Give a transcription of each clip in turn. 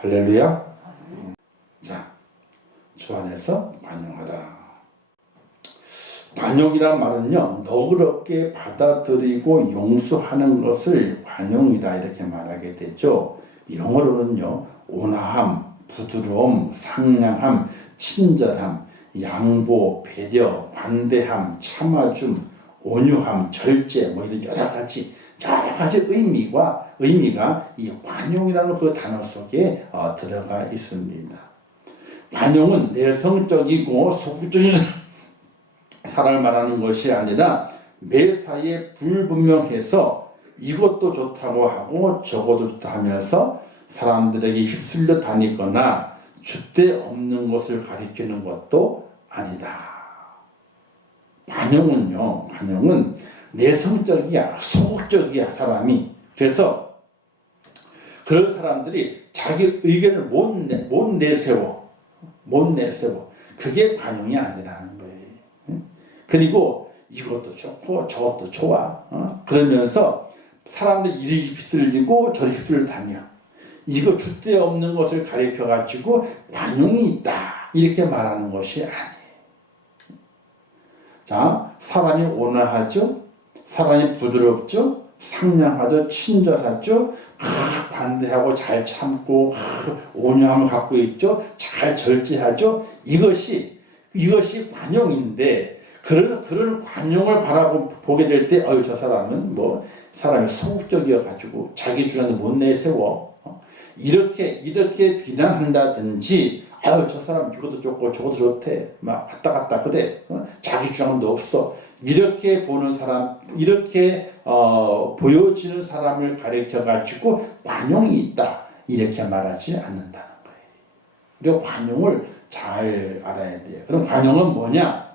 할렐루야. 자, 주 안에서 관용하라. 관용이란 말은요, 너그럽게 받아들이고 용서하는 것을 관용이라 이렇게 말하게 되죠. 영어로는요, 온화함, 부드러움, 상냥함, 친절함, 양보, 배려, 관대함, 참아줌, 온유함, 절제, 뭐 이런 여러 가지 의미가 이 관용이라는 그 단어 속에 들어가 있습니다. 관용은 내성적이고 소극적인 사람을 말하는 것이 아니라 매사에 불분명해서 이것도 좋다고 하고 저것도 좋다 하면서 사람들에게 휩쓸려 다니거나 줏대 없는 것을 가리키는 것도 아니다. 관용은 내성적이야, 소극적이야, 사람이. 그래서 그런 사람들이 자기 의견을 못 내세워. 그게 관용이 아니라는 거예요. 그리고 이것도 좋고 저것도 좋아. 그러면서 사람들 이리 휩쓸리고 저리 휩쓸려 다녀. 이거 줏대 없는 것을 가리켜가지고 관용이 있다. 이렇게 말하는 것이 아니에요. 자, 사람이 온화하죠? 사람이 부드럽죠? 상냥하죠? 친절하죠? 관대하고 잘 참고 온유함을 갖고 있죠? 잘 절제하죠? 이것이 관용인데 그런 관용을 바라보게 될 때 저 사람은 사람이 소극적이어 가지고 자기 주장을 못 내세워. 이렇게 비난한다든지 저 사람 이것도 좋고 저것도 좋대. 막 왔다 갔다 그래. 자기 주장도 없어. 이렇게 보는 사람, 이렇게 보여지는 사람을 가리켜 가지고 관용이 있다. 이렇게 말하지 않는다는 거예요. 그리고 관용을 잘 알아야 돼요. 그럼 관용은 뭐냐?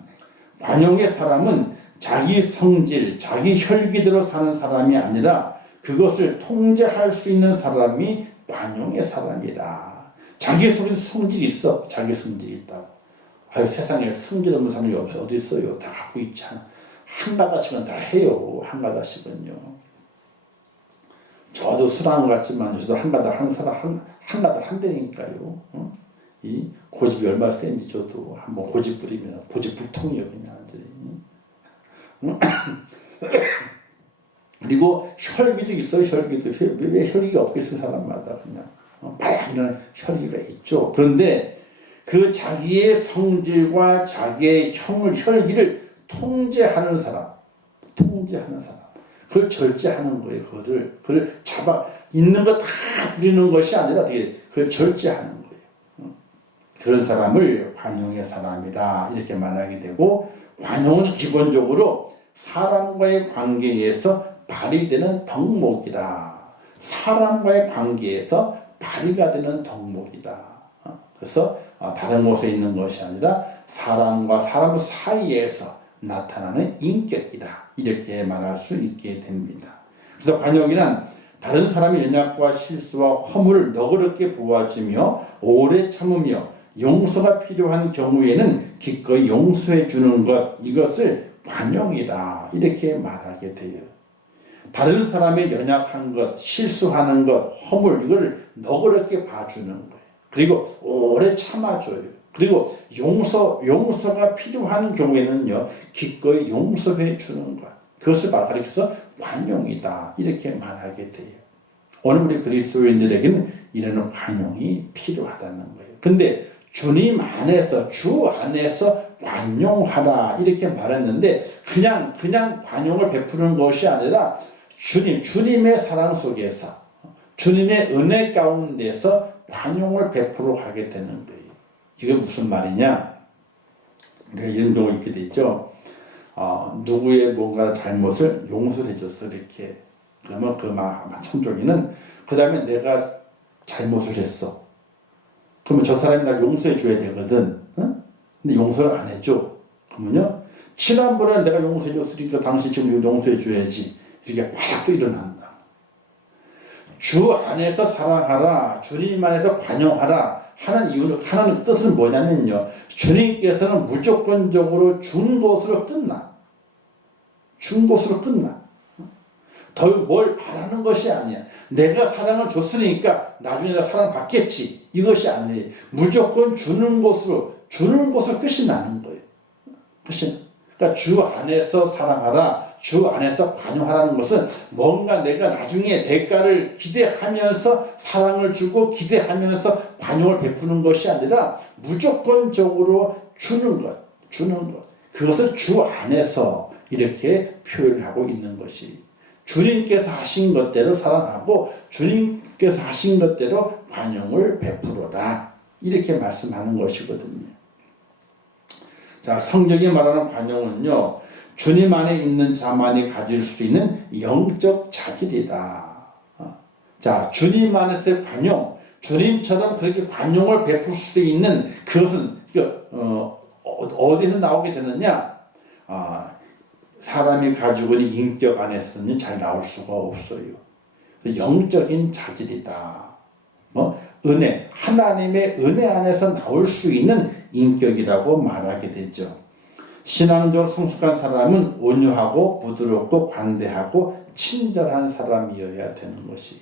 관용의 사람은 자기 성질, 자기 혈기대로 사는 사람이 아니라 그것을 통제할 수 있는 사람이 관용의 사람이라. 자기 속에 성질이 있어. 자기 성질이 있다고. 세상에 성질 없는 사람이 어디 있어요? 다 갖고 있잖아. 한 가닥씩은 다 해요. 한 가닥씩은요. 저도 술한 것 같지만 저도 한 가닥 한다니까요. 이 고집이 얼마나 센지 저도 한번 고집 부리면 고집 불통이에요. 그냥 그리고 혈기도 있어요. 왜 혈기가 없겠어 사람마다 그냥 이런 혈기가 있죠. 그런데 그 자기의 성질과 자기의 혈기를 통제하는 사람, 그걸 절제하는 거예요. 그걸 잡아 있는 거 다 부리는 것이 아니라 그걸 절제하는 거예요. 그런 사람을 관용의 사람이라 이렇게 말하게 되고, 관용은 기본적으로 사람과의 관계에서 발휘되는 덕목이라. 사람과의 관계에서 발휘가 되는 덕목이다. 그래서 다른 곳에 있는 것이 아니라 사람과 사람 사이에서 나타나는 인격이다. 이렇게 말할 수 있게 됩니다. 그래서 관용이란 다른 사람의 연약과 실수와 허물을 너그럽게 보아주며 오래 참으며 용서가 필요한 경우에는 기꺼이 용서해 주는 것, 이것을 관용이다. 이렇게 말하게 돼요. 다른 사람의 연약한 것, 실수하는 것, 허물, 이걸 너그럽게 봐주는 거예요. 그리고 오래 참아줘요. 그리고 용서가 필요한 경우에는요, 기꺼이 용서해 주는 것. 그것을 가리켜서 관용이다. 이렇게 말하게 돼요. 오늘 우리 그리스도인들에게는 이런 관용이 필요하다는 거예요. 근데 주님 안에서, 주 안에서 관용하라. 이렇게 말했는데, 그냥 관용을 베푸는 것이 아니라 주님의 사랑 속에서, 주님의 은혜 가운데서 관용을 베풀어 가게 되는 거예요. 이게 무슨 말이냐? 우리가 이런 경우 있게 되죠. 누구의 뭔가 잘못을 용서해 줬어, 이렇게. 그러면 그 참조기는, 그 다음에 내가 잘못을 했어. 그러면 저 사람이 날 용서해 줘야 되거든. 근데 용서를 안 해줘. 그러면요, 지난번에 내가 용서해 줬으니까 당신 지금 용서해 줘야지. 이렇게 막 또 일어난다. 주 안에서 사랑하라, 주님 안에서 관용하라 하는 뜻은 뭐냐면요, 주님께서는 무조건적으로 준 것으로 끝나. 더 뭘 바라는 것이 아니야. 내가 사랑을 줬으니까 나중에 내가 사랑받겠지. 이것이 아니에요. 무조건 주는 것으로 끝이 나는 거예요. 그러니까 주 안에서 사랑하라, 주 안에서 관용하라는 것은 뭔가 내가 나중에 대가를 기대하면서 사랑을 주고 기대하면서 관용을 베푸는 것이 아니라 무조건적으로 주는 것. 그것을 주 안에서 이렇게 표현하고 있는 것이 주님께서 하신 것대로 사랑하고 주님께서 하신 것대로 관용을 베풀어라. 이렇게 말씀하는 것이거든요. 자, 성경이 말하는 관용은요, 주님 안에 있는 자만이 가질 수 있는 영적 자질이다. 자, 주님 안에서의 관용, 주님처럼 그렇게 관용을 베풀 수 있는 그것은 어디서 나오게 되느냐? 사람이 가지고 있는 인격 안에서는 잘 나올 수가 없어요. 영적인 자질이다. 은혜, 하나님의 은혜 안에서 나올 수 있는 인격이라고 말하게 되죠. 신앙적으로 성숙한 사람은 온유하고 부드럽고 관대하고 친절한 사람이어야 되는 것이.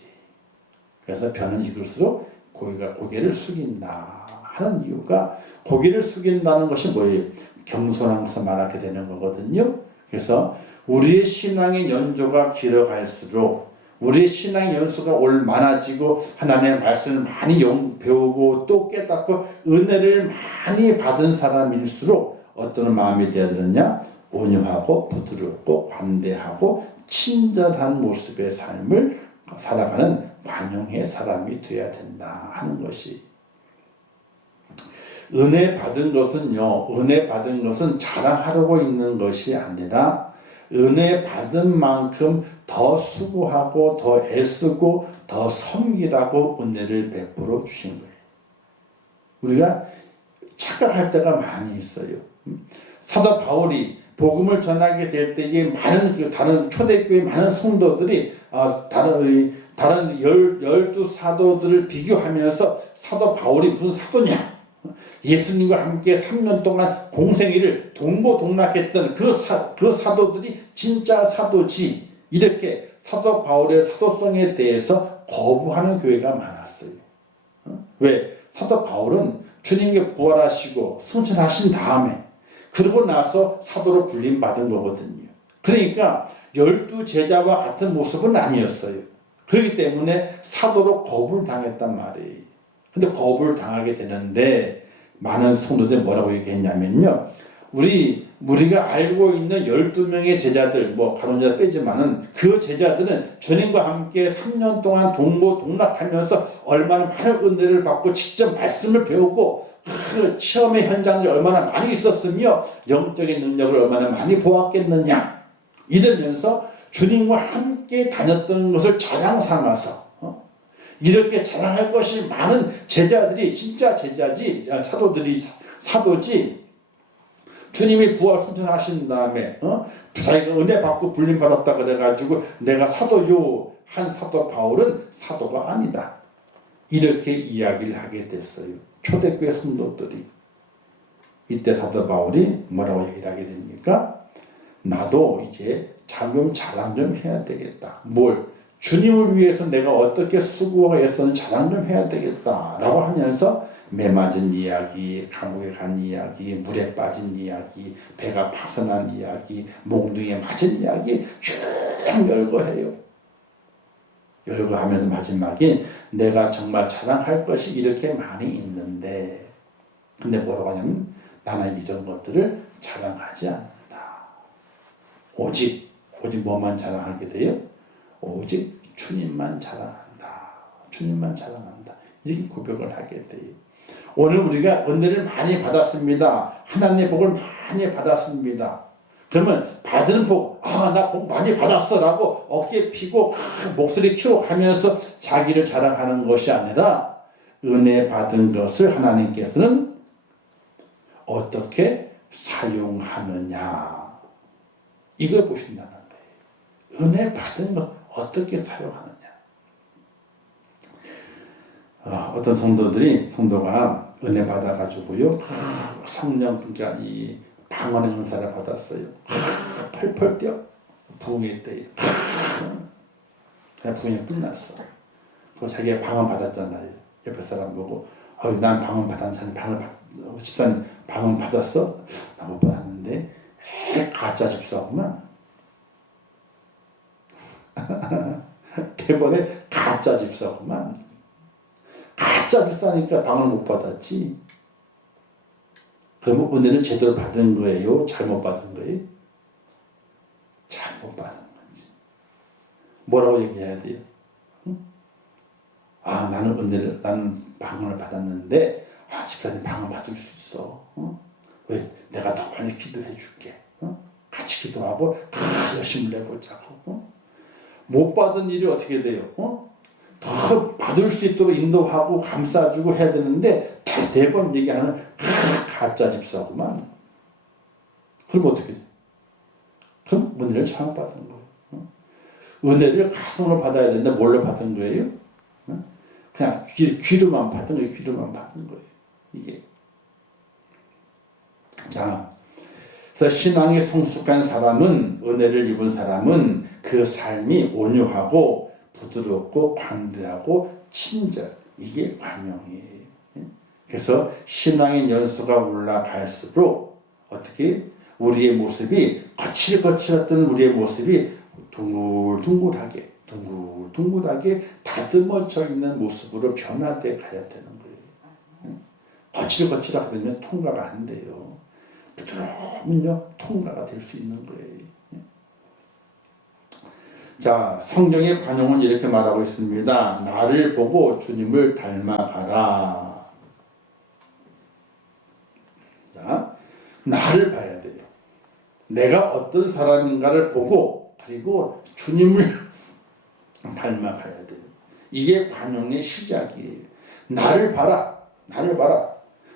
그래서 변은 이럴수록 고개를 숙인다 하는 이유가, 고개를 숙인다는 것이 뭐예요? 겸손한 것을 말하게 되는 거거든요. 그래서 우리의 신앙의 연조가 길어갈수록, 우리의 신앙의 연수가 많아지고 하나님의 말씀을 많이 배우고 또 깨닫고 은혜를 많이 받은 사람일수록 어떤 마음이 되어야 되느냐? 온유하고 부드럽고 관대하고 친절한 모습의 삶을 살아가는 관용의 사람이 되어야 된다 하는 것이. 은혜 받은 것은 자랑하려고 있는 것이 아니라 은혜 받은 만큼 더 수고하고 더 애쓰고 더 섬기라고 은혜를 베풀어 주신 거예요. 우리가 착각할 때가 많이 있어요. 사도 바울이 복음을 전하게 될 때에 많은 다른 초대교회 많은 성도들이 다른 12 사도들을 비교하면서 사도 바울이 무슨 사도냐? 예수님과 함께 3년 동안 공생애를 동고동락했던 그 사도들이 진짜 사도지, 이렇게 사도 바울의 사도성에 대해서 거부하는 교회가 많았어요. 왜? 사도 바울은 주님께 부활하시고 승천하신 다음에 그러고 나서 사도로 불림받은 거거든요. 그러니까 12 제자와 같은 모습은 아니었어요. 그렇기 때문에 사도로 거부를 당했단 말이에요. 근데 거부를 당하게 되는데 많은 성도들이 뭐라고 얘기했냐면요, 우리가 알고 있는 12명의 제자들, 가론제자 빼지만은 그 제자들은 주님과 함께 3년 동안 동고동락하면서 얼마나 많은 은혜를 받고 직접 말씀을 배우고 그 체험의 현장에 얼마나 많이 있었으며 영적인 능력을 얼마나 많이 보았겠느냐, 이러면서 주님과 함께 다녔던 것을 자랑 삼아서 이렇게 자랑할 것이 많은 제자들이 진짜 제자지, 사도지. 주님이 부활 승천하신 다음에 자기가 은혜 받고 불림 받았다 그래가지고 내가 사도요 한 사도 바울은 사도가 아니다, 이렇게 이야기를 하게 됐어요. 초대교회 성도들이. 이때 사도 바울이 뭐라고 얘기를 하게 됩니까? 나도 이제 자랑 좀 해야 되겠다. 주님을 위해서 내가 어떻게 수고했었는지 자랑 좀 해야 되겠다라고 하면서 매 맞은 이야기, 감옥에 간 이야기, 물에 빠진 이야기, 배가 파선한 이야기, 몽둥이에 맞은 이야기 쭉 열거해요. 열거하면서 마지막에 내가 정말 자랑할 것이 이렇게 많이 있는데, 근데 뭐라고 하냐면 나는 이런 것들을 자랑하지 않는다. 오직 뭐만 자랑하게 돼요? 오직 주님만 자랑한다. 주님만 자랑한다. 이렇게 고백을 하게 돼요. 오늘 우리가 은혜를 많이 받았습니다. 하나님의 복을 많이 받았습니다. 그러면 받은 복, 나 복 많이 받았어 라고 어깨 피고 목소리 키워가면서 자기를 자랑하는 것이 아니라 은혜 받은 것을 하나님께서는 어떻게 사용하느냐, 이걸 보신다는 거예요. 은혜 받은 것 어떻게 사용하느냐. 어떤 성도가 은혜 받아가지고요, 성령, 그러니까 이 방언의 은사를 받았어요. 펄펄 뛰어 부흥의 때에 그냥 부인이 끝났어. 그리고 자기가 방언 받았잖아요. 옆에 사람 보고 난 방언 받은 사람 집사님 방언 받았어? 나 못 받았는데 가짜 집사구만. 대번에 가짜 집사구만. 가짜 집사니까 방언을 못 받았지. 그러면 은혜는 제대로 받은 거예요? 잘못 받은 거예요? 잘못 받은 거지. 뭐라고 얘기해야 돼요? 응? 나는 방언을 받았는데, 집사님 방언 받을 수 있어. 왜? 내가 더 많이 기도해 줄게. 같이 기도하고 다 열심히 내보자고. 못 받은 일이 어떻게 돼요? 더 받을 수 있도록 인도하고 감싸주고 해야 되는데 대번 얘기하는 가짜 집사구만. 그럼 어떻게 돼? 그럼 은혜를 잘못 받은 거예요. 은혜를 가슴으로 받아야 되는데 뭘로 받은 거예요? 그냥 귀로만 받은 거예요. 귀로만 받은 거예요. 이게. 자, 그래서 신앙이 성숙한 사람은, 은혜를 입은 사람은 그 삶이 온유하고 부드럽고 관대하고 친절, 이게 관용이에요. 그래서 신앙의 연수가 올라갈수록 어떻게 우리의 모습이 거칠거칠했던 우리의 모습이 둥글둥글하게 다듬어져 있는 모습으로 변화돼 가야 되는 거예요. 거칠거칠하게 되면 통과가 안 돼요. 부드러우면요 통과가 될 수 있는 거예요. 자, 성경의 관용은 이렇게 말하고 있습니다. 나를 보고 주님을 닮아가라. 자, 나를 봐야 돼요. 내가 어떤 사람인가를 보고 그리고 주님을 닮아가야 돼요. 이게 관용의 시작이에요. 나를 봐라.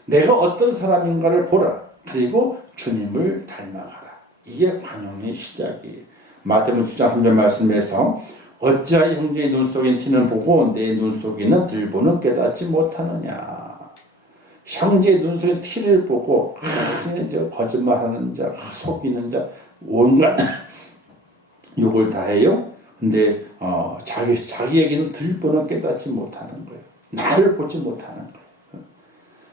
내가 어떤 사람인가를 보라. 그리고 주님을 닮아가라. 이게 관용의 시작이에요. 마태복음 7장 3절 말씀에서 어찌하여 형제의 눈 속에 티는 보고 내 눈 속에는 들보는 깨닫지 못하느냐. 형제의 눈 속에 티를 보고 거짓말하는 자, 속이는 자, 온갖 욕을 다 해요. 근데 자기에게는 들보는 깨닫지 못하는 거예요. 나를 보지 못하는 거예요.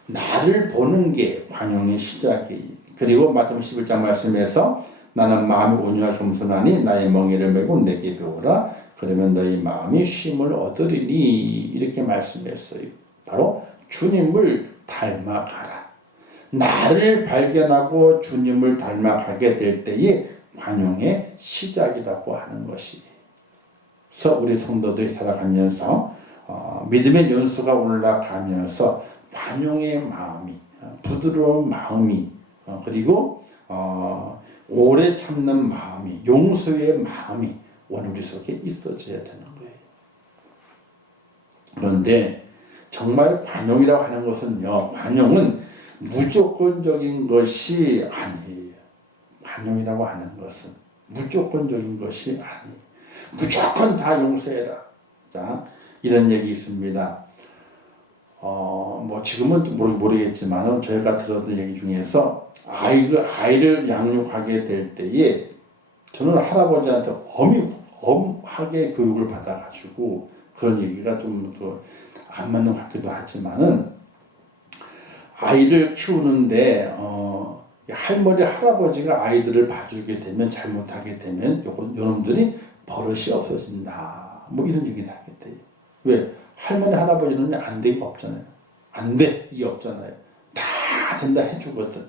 나를 보는 게 관용의 시작이에요. 그리고 마태복음 11장 말씀에서 나는 마음이 온유하고 겸손하니 나의 멍에를 메고 내게 배우라. 그러면 너희 마음이 쉼을 얻으리니. 이렇게 말씀했어요. 바로 주님을 닮아가라. 나를 발견하고 주님을 닮아가게 될 때에 관용의 시작이라고 하는 것이에요. 그래서 우리 성도들이 살아가면서 믿음의 연수가 올라가면서 관용의 마음이, 부드러운 마음이, 그리고 오래 참는 마음이, 용서의 마음이 우리 속에 있어져야 되는 거예요. 그런데 정말 관용이라고 하는 것은요, 관용은 무조건적인 것이 아니에요. 관용이라고 하는 것은 무조건적인 것이 아니에요. 무조건 다 용서해라. 자, 이런 얘기 있습니다. 지금은 모르겠지만 저희가 들었던 얘기 중에서 아이를 양육하게 될 때에 저는 할아버지한테 엄하게 교육을 받아가지고 그런 얘기가 좀 안 맞는 것 같기도 하지만은 아이를 키우는데 할머니 할아버지가 아이들을 봐주게 되면 잘못하게 되면 요놈들이 버릇이 없어진다. 이런 얘기를 하게 돼요. 왜? 할머니 할아버지는 안 되기가 없잖아요. 안 돼. 이게 없잖아요. 다 된다 해주거든.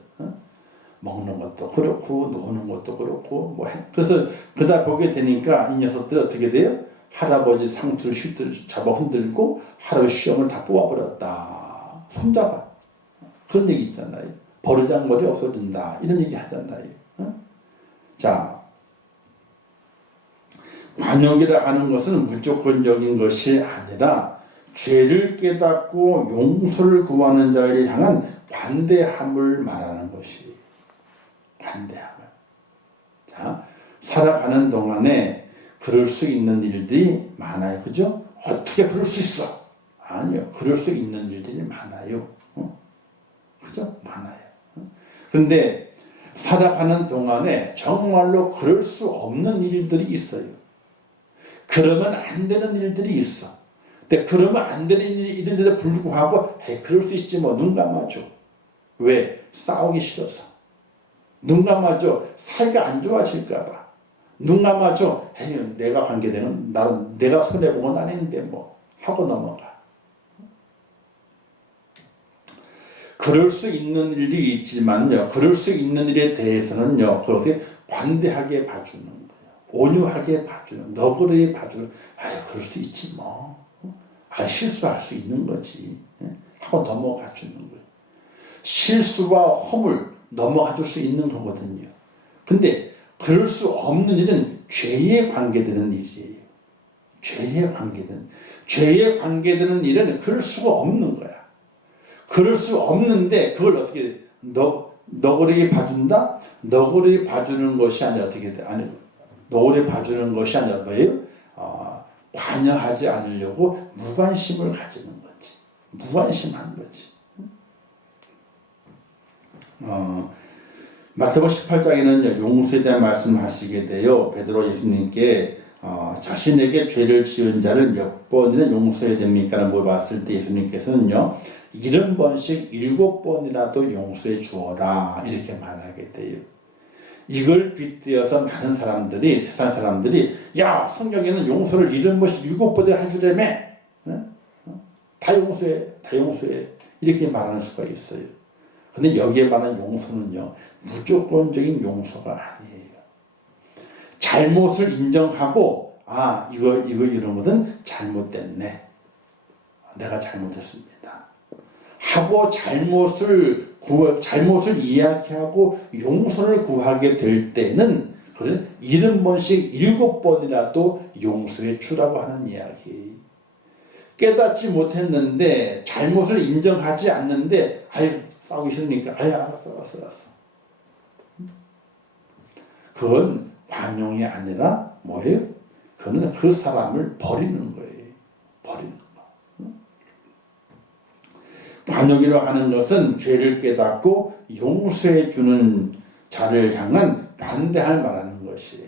먹는 것도 그렇고 노는 것도 그렇고 그래서 그다 보게 되니까 이 녀석들이 어떻게 돼요? 할아버지 상투를 잡아 흔들고 할아버지 수염을 다 뽑아버렸다. 손자가. 그런 얘기 있잖아요. 버르장머리 없어진다. 이런 얘기 하잖아요. 자, 관용이라 하는 것은 무조건적인 것이 아니라 죄를 깨닫고 용서를 구하는 자를 향한 관대함을 말하는 것이 관대함을. 자, 살아가는 동안에 그럴 수 있는 일들이 많아요. 그죠? 어떻게 그럴 수 있어? 아니요. 그럴 수 있는 일들이 많아요. 그죠? 많아요. 근데 살아가는 동안에 정말로 그럴 수 없는 일들이 있어요. 그러면 안 되는 일들이 있어. 근데 그러면 안 되는 일인데도 불구하고 그럴 수 있지 뭐 눈 감아줘. 왜? 싸우기 싫어서. 눈 감아줘. 사이가 안 좋아질까 봐. 눈 감아줘. 내가 관계되는 내가 손해본 건 아닌데 뭐 하고 넘어가. 그럴 수 있는 일이 있지만요. 그럴 수 있는 일에 대해서는요. 그렇게 관대하게 봐주는 거예요. 온유하게 봐주는, 너그러이 봐주는. 그럴 수 있지 뭐. 실수할 수 있는 거지. 하고 넘어가 주는 거예요. 실수와 허물 넘어가 줄 수 있는 거거든요. 근데 그럴 수 없는 일은 죄에 관계되는 일이에요. 죄에 관계되는 일은 그럴 수가 없는 거야. 그럴 수 없는데 그걸 어떻게 너그러이 봐준다? 너그러이 봐주는 것이 아니라 어떻게 돼? 아니, 너그러이 봐주는 것이 아니라 뭐예요? 관여하지 않으려고 무관심을 가지는 거지. 무관심한 거지. 마태복음 18장에는 용서에 대한 말씀하시게 돼요. 베드로 예수님께 자신에게 죄를 지은 자를 몇 번이나 용서해야 됩니까? 라고 물어봤을 때 예수님께서는요. 70번씩 7번이라도 용서해 주어라 이렇게 말하게 돼요. 이걸 빗대어서 많은 사람들이, 세상 사람들이 야 성경에는 용서를 70번씩 7번에 해주려며 다 용서해 이렇게 말하는 수가 있어요. 근데 여기에 말하는 용서는요 무조건적인 용서가 아니에요. 잘못을 인정하고 이거 이런 것은 잘못됐네. 내가 잘못했습니다. 하고 잘못을 이야기하고 용서를 구하게 될 때는 그걸 70번씩 7번이라도 용서해 주라고 하는 이야기. 깨닫지 못했는데 잘못을 인정하지 않는데 싸우기 싫으니까 알았어. 그건 관용이 아니라 뭐예요? 그거는 그 사람을 버리는 거예요. 버리는 거. 관용이라고 하는 것은 죄를 깨닫고 용서해 주는 자를 향한 반대할 말하는 것이에요.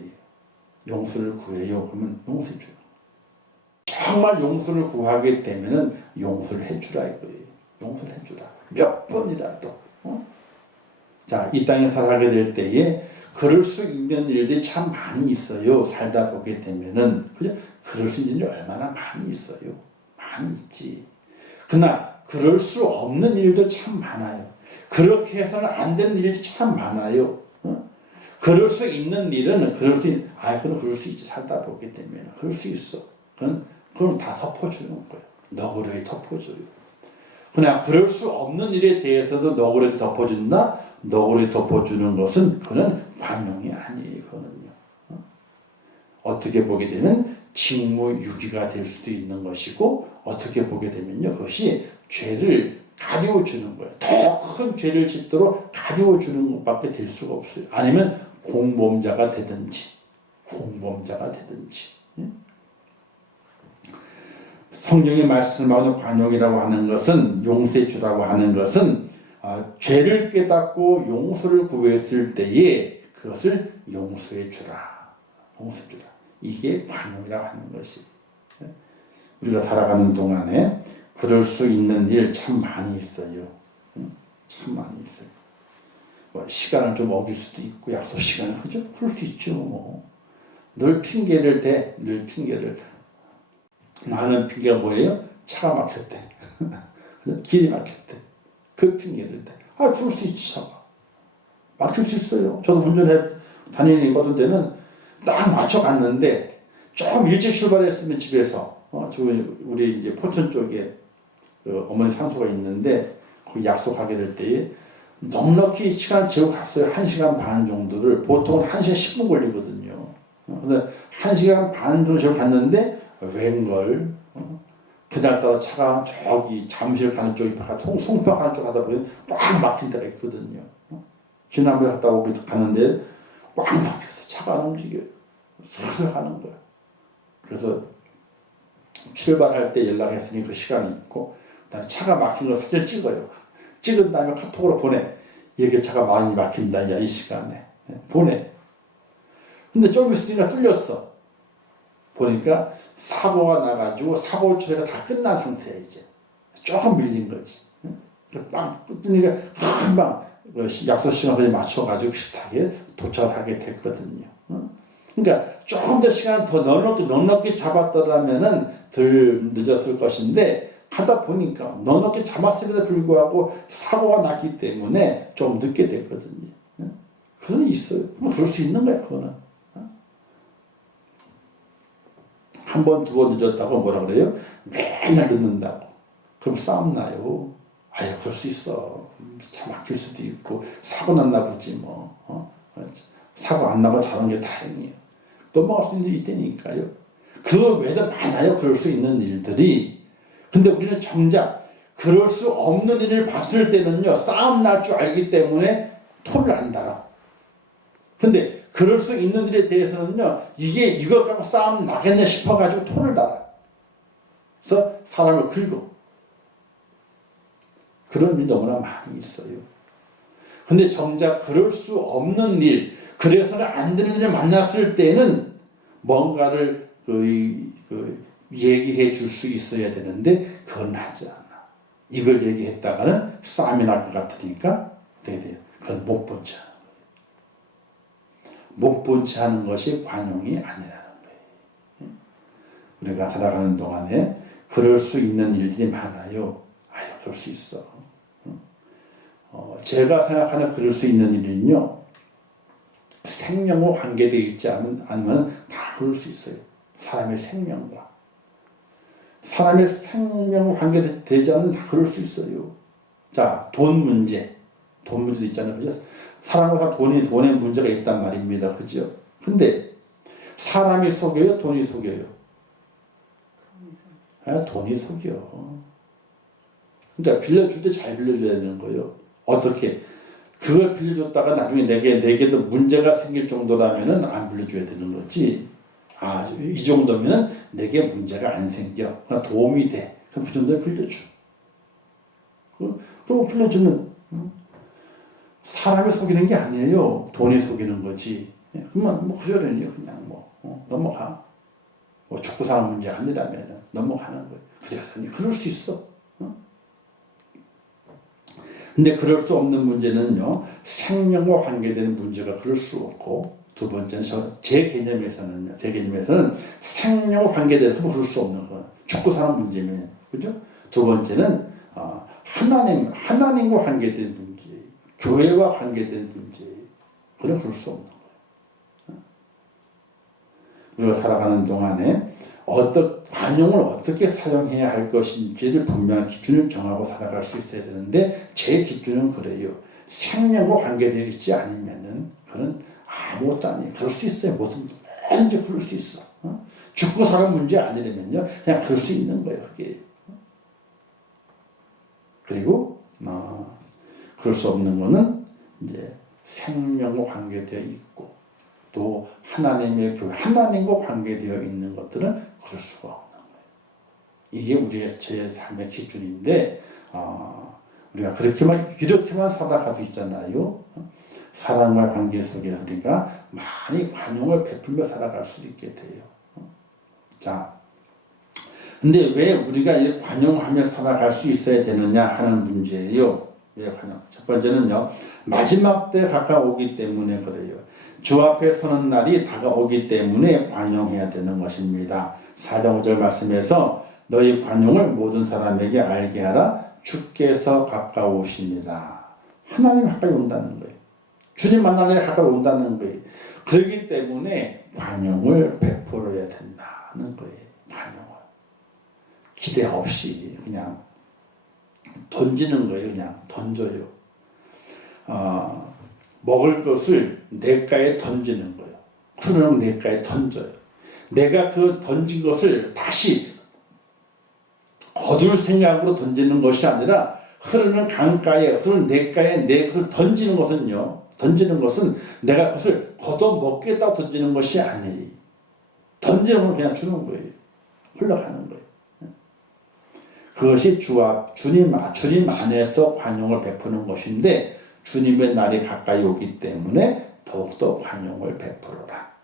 용서를 구해요. 그러면 용서해 줘요. 정말 용서를 구하게 되면은 용서를 해주라 이거예요. 용서를 해주라. 몇 번이라도. 자, 이 땅에 살아가게 될 때에 그럴 수 있는 일들이 참 많이 있어요. 살다 보게 되면은 그럴 수 있는 일이 얼마나 많이 있어요. 많이 있지. 그러나 그럴 수 없는 일도 참 많아요. 그렇게 해서는 안 되는 일이 참 많아요. 그럴 수 있는 일은 그럼 그럴 수 있지. 살다 보게 되면 그럴 수 있어. 그건 다 덮어주는 거예요. 너그러이 덮어줘요. 그러나 그럴 수 없는 일에 대해서도 너그러이 덮어준다. 너그러이 덮어주는 것은 그건 관용이 아니에요. 그거는요. 어떻게 보게 되면 직무유기가 될 수도 있는 것이고 어떻게 보게 되면요. 그것이 죄를 가리워주는 거예요. 더 큰 죄를 짓도록 가리워주는 것밖에 될 수가 없어요. 아니면 공범자가 되든지. 성경에 말씀하는 관용이라고 하는 것은 용서해 주라고 하는 것은 죄를 깨닫고 용서를 구했을 때에 그것을 용서해 주라. 이게 관용이라고 하는 것이. 우리가 살아가는 동안에 그럴 수 있는 일 참 많이 있어요. 참 많이 있어요. 시간을 좀 어길 수도 있고 약속 시간을 그럴 수 있죠. 늘 핑계를 대. 많은 핑계가 뭐예요? 차가 막혔대. 길이 막혔대. 그 핑계를 대. 그럴 수 있지 차가. 막힐 수 있어요. 저도 운전해 다니는 데는 딱 맞춰 갔는데 좀 일찍 출발했으면 집에서 우리 이제 포천 쪽에 어머니 상수가 있는데 거기 약속하게 될 때에 넉넉히 시간 재고 갔어요. 1시간 반 정도를. 보통은 1시간 10분 걸리거든요. 근데 1시간 반 정도 재고 갔는데 웬걸 그날따라 차가 저기 잠실 가는 쪽이 송파 가는 쪽 가다 보면 꽉 막힌 데가 있거든요. 지난번에 갔다 가는데 꽉 막혀서 차가 안 움직여요. 슬슬 가는 거야. 그래서 출발할 때 연락했으니 그 시간이 있고 그다음에 차가 막힌 거 사진 찍어요. 찍은 다음에 카톡으로 보내. 이렇게 차가 많이 막힌다. 이 시간에. 보내. 근데 좀 있으니까 뚫렸어. 보니까 사고가 나가지고 사고 처리가 다 끝난 상태야 이제. 조금 밀린 거지. 빵 끊으니까 금방 약속 시간까지 맞춰가지고 비슷하게 도착하게 됐거든요. 그러니까 조금 더 시간을 더 넉넉히 잡았더라면은 덜 늦었을 것인데 하다 보니까 넉넉히 잡았음에도 불구하고 사고가 났기 때문에 좀 늦게 됐거든요. 그건 있어요. 뭐 그럴 수 있는 거야 그거는. 한 번, 두 번 늦었다고 뭐라 그래요? 맨날 늦는다고. 그럼 싸움 나요. 아유, 그럴 수 있어. 차 막힐 수도 있고, 사고 났나 보지, 뭐. 사고 안 나고 잘한 게 다행이에요. 넘어갈 수 있는 일이 있다니까요. 그 외에도 많아요. 그럴 수 있는 일들이. 근데 우리는 정작 그럴 수 없는 일을 봤을 때는요, 싸움 날 줄 알기 때문에 토를 안 달아. 근데 그럴 수 있는 일에 대해서는요, 이것 갖고 싸움 나겠네 싶어가지고 토를 달아. 그래서 사람을 긁어. 그런 일이 너무나 많이 있어요. 근데 정작 그럴 수 없는 일, 그래서는 안 되는 일을 만났을 때는 뭔가를 얘기해 줄 수 있어야 되는데 그건 하지 않아. 이걸 얘기했다가는 싸움이 날 것 같으니까 어떻게 돼요? 그건 못 본 채 하는 거예요. 못 본 채 하는 것이 관용이 아니라는 거예요. 우리가 살아가는 동안에 그럴 수 있는 일들이 많아요. 아유, 그럴 수 있어. 제가 생각하는 그럴 수 있는 일은요, 생명과 관계되어 있지 않으면 다 그럴 수 있어요. 사람의 생명과. 사람의 생명과 관계되지 않으면 다 그럴 수 있어요. 자, 돈 문제도 있잖아요. 그죠? 사람과 돈의 문제가 있단 말입니다. 그죠? 근데 사람이 속여요? 돈이 속여요? 돈이 속여. 그러니까 빌려줄 때 잘 빌려줘야 되는 거예요. 어떻게? 그걸 빌려줬다가 나중에 내게도 문제가 생길 정도라면은 안 빌려줘야 되는 거지. 이 정도면은 내게 문제가 안 생겨. 도움이 돼. 그럼 그 정도에 빌려줘. 그리고 빌려주면 사람이 속이는 게 아니에요. 돈이 속이는 거지. 그러면 뭐 그러려니요. 그냥 넘어가. 축구 사람 문제 아니라면 넘어가는 거예요. 그러려니 그럴 수 있어. 근데 그럴 수 없는 문제는요, 생명과 관계되는 문제가 그럴 수 없고, 두 번째는 제 개념에서는 생명과 관계돼서 그럴 수 없는 거. 축구 사람 문제면, 그죠? 두 번째는 하나님과 관계된 문제, 교회와 관계된 문제, 그건 그럴 수 없는 거예요. 우리가 살아가는 동안에 관용을 어떻게 사용해야 할 것인지를 분명한 기준을 정하고 살아갈 수 있어야 되는데 제 기준은 그래요. 생명과 관계되어 있지 않으면은 그건 아무것도 아니에요. 그럴 수 있어요. 뭐든지 그럴 수 있어. 죽고 사는 문제 아니라면요. 그냥 그럴 수 있는 거예요. 그게. 그리고 그럴 수 없는 거는 이제 생명과 관계되어 있고 또 하나님의 교회, 하나님과 관계되어 있는 것들은 그럴 수가 없는 거예요. 이게 제 삶의 기준인데, 우리가 이렇게만 살아가도 있잖아요. 사랑과 관계 속에 우리가 많이 관용을 베풀며 살아갈 수 있게 돼요. 자, 근데 왜 우리가 이 관용하며 살아갈 수 있어야 되느냐 하는 문제예요. 왜 관용? 첫 번째는요, 마지막 때 가까우기 때문에 그래요. 주 앞에 서는 날이 다가오기 때문에 관용해야 되는 것입니다. 4장 5절 말씀에서 너희 관용을 모든 사람에게 알게 하라. 주께서 가까우십니다. 하나님 가까이 온다는 거예요. 주님 만나는 데 가까이 온다는 거예요. 그렇기 때문에 관용을 베풀어야 된다는 거예요. 관용을. 기대 없이 그냥 던지는 거예요. 그냥 던져요. 먹을 것을 냇가에 던지는 거예요. 흐르는 냇가에 던져요. 내가 그 던진 것을 다시 거둘 생각으로 던지는 것이 아니라 흐르는 강가에, 흐르는 냇가에 내 것을 던지는 것은 내가 그것을 걷어먹겠다고 던지는 것이 아니에요. 던지는 건 그냥 주는 거예요. 흘러가는 거예요. 그것이 주님 안에서 관용을 베푸는 것인데 주님의 날이 가까이 오기 때문에 더욱더 관용을 베풀어라.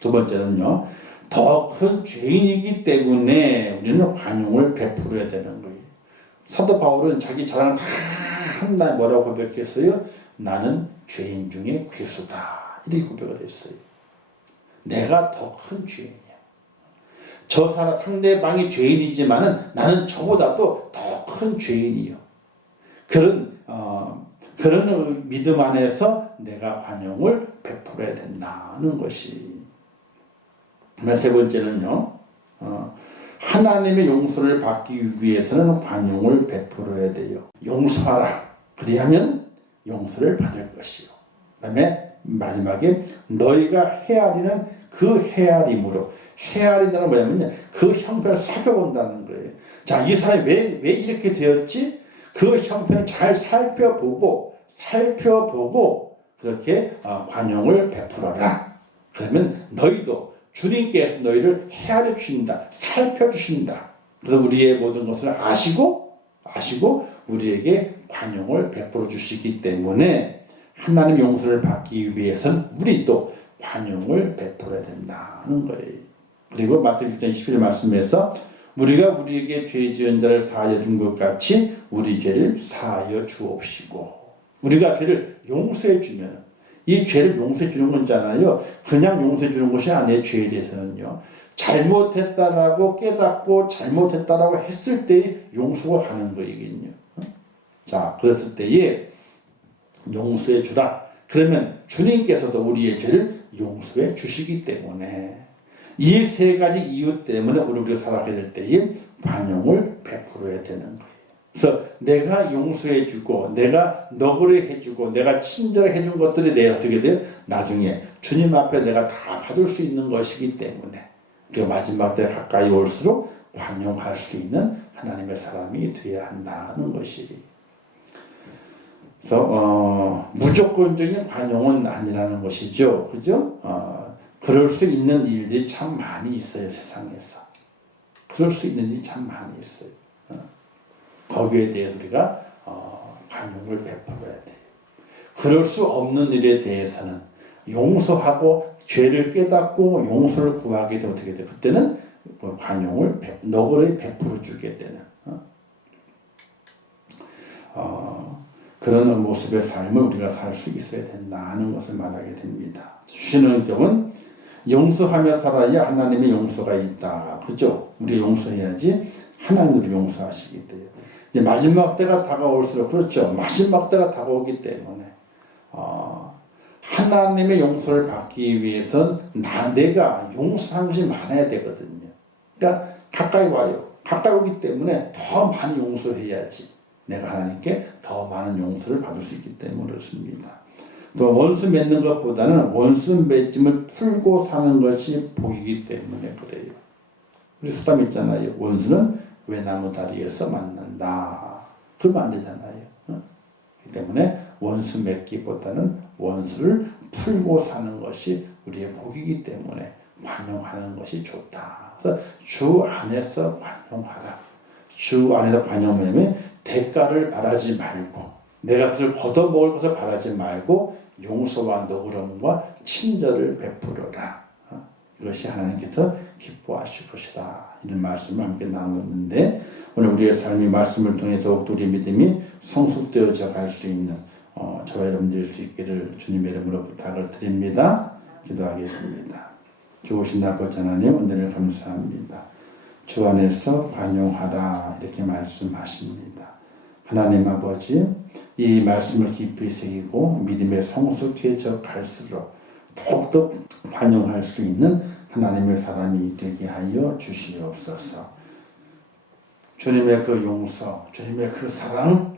두 번째는요. 더 큰 죄인이기 때문에 우리는 관용을 베풀어야 되는 거예요. 사도 바울은 자기 자랑 다 한날 뭐라고 고백했어요? 나는 죄인 중에 괴수다. 이렇게 고백을 했어요. 내가 더 큰 죄인이야. 저 사람 상대방이 죄인이지만은 나는 저보다도 더 큰 죄인이요. 그런 믿음 안에서 내가 관용을 베풀어야 된다는 것이. 세 번째는요, 하나님의 용서를 받기 위해서는 관용을 베풀어야 돼요. 용서하라. 그리하면 용서를 받을 것이요. 그 다음에 마지막에 너희가 헤아리는 그 헤아림으로. 헤아린다는 뭐냐면요, 그 형편을 살펴본다는 거예요. 자, 이 사람이 왜 이렇게 되었지? 그 형편을 잘 살펴보고 그렇게 관용을 베풀어라. 그러면 너희도 주님께서 너희를 헤아려 주신다. 살펴주신다. 그래서 우리의 모든 것을 아시고 우리에게 관용을 베풀어 주시기 때문에 하나님 용서를 받기 위해서는 우리도 관용을 베풀어야 된다는 거예요. 그리고 마태복음 6장 21절 말씀에서 우리가 우리에게 죄 지은 자를 사하여 준 것 같이 우리 죄를 사하여 주옵시고. 우리가 죄를 용서해 주면 이 죄를 용서해 주는 거잖아요. 그냥 용서해 주는 것이 아니에요. 죄에 대해서는요. 잘못했다라고 깨닫고 잘못했다라고 했을 때에 용서가 가는 거이거든요. 자, 그랬을 때에 용서해 주라. 그러면 주님께서도 우리의 죄를 용서해 주시기 때문에 이 세 가지 이유 때문에 우리가 살아가게 될 때에 관용을 베풀어야 되는 거예요. 그래서 내가 용서해 주고 내가 너그레 해주고 내가 친절하게 해준 것들이 내 어떻게 돼요? 나중에 주님 앞에 내가 다 받을 수 있는 것이기 때문에 우리가 마지막 때 가까이 올수록 관용할 수 있는 하나님의 사람이 되어야 한다는 것이. 그래서 무조건적인 관용은 아니라는 것이죠. 그죠? 그럴 수 있는 일들이 참 많이 있어요. 세상에서. 그럴 수 있는 일이 참 많이 있어요. 거기에 대해서 우리가 관용을 베풀어야 돼요. 그럴 수 없는 일에 대해서는 용서하고 죄를 깨닫고 용서를 구하게 되면 어떻게 돼요? 그때는 관용을 너그러이 베풀어 주게 되는 그런 모습의 삶을 우리가 살 수 있어야 된다는 것을 말하게 됩니다. 주시는 은총은 용서하며 살아야 하나님의 용서가 있다. 그죠? 우리 용서해야지 하나님도 용서하시기 때문에. 이제 마지막 때가 다가올수록 그렇죠. 마지막 때가 다가오기 때문에 하나님의 용서를 받기 위해서는 내가 용서한 것이 많아야 되거든요. 그러니까 가까이 와요. 가까이 오기 때문에 더 많이 용서해야지 내가 하나님께 더 많은 용서를 받을 수 있기 때문에 그렇습니다. 또 원수 맺는 것보다는 원수 맺음을 풀고 사는 것이 복이기 때문에 그래요. 우리 수담 있잖아요. 원수는 외나무 다리에서 만난다. 그러면 안 되잖아요. 그렇기 때문에 원수 맺기보다는 원수를 풀고 사는 것이 우리의 복이기 때문에 관용하는 것이 좋다. 그래서 주 안에서 관용하라. 주 안에서 관용하면 대가를 바라지 말고 내가 그것을 걷어먹을 것을 바라지 말고 용서와 너그러움과 친절을 베풀어라. 이것이 하나님께서 기뻐하실 것이다. 이런 말씀을 함께 나눴는데 오늘 우리의 삶이 말씀을 통해 더욱더 우리의 믿음이 성숙되어져 갈 수 있는 저와 여러분 될 수 있기를 주님의 이름으로 부탁을 드립니다. 기도하겠습니다. 좋으신 아버지 하나님 은혜를 감사합니다. 주 안에서 관용하라 이렇게 말씀하십니다. 하나님 아버지 이 말씀을 깊이 새기고 믿음에 성숙해져 갈수록 더욱더 관용할 수 있는 하나님의 사람이 되게 하여 주시옵소서. 주님의 그 용서, 주님의 그 사랑,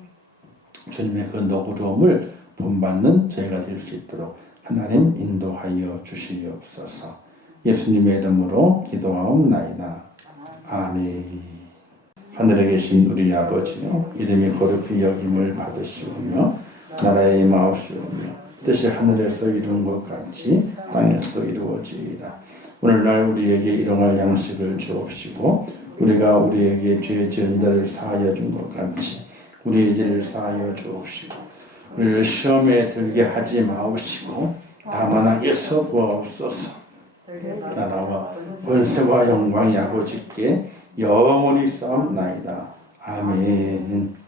주님의 그 너그러움을 본받는 저희가 될 수 있도록 하나님 인도하여 주시옵소서. 예수님의 이름으로 기도하옵나이다. 아멘. 하늘에 계신 우리 아버지요, 이름이 거룩히 여김을 받으시오며 나라의 임하옵시오며 뜻이 하늘에서 이룬 것 같이 땅에서도 이루어지이다. 오늘날 우리에게 일용할 양식을 주옵시고 우리가 우리에게 죄 지은 자를 사하여 준 것 같이 우리의 죄를 사하여 주옵시고 우리를 시험에 들게 하지 마옵시고 다만 악에서 구하옵소서. 나라와 권세와 영광이 아버지께 영원히 싸움나이다. 아멘.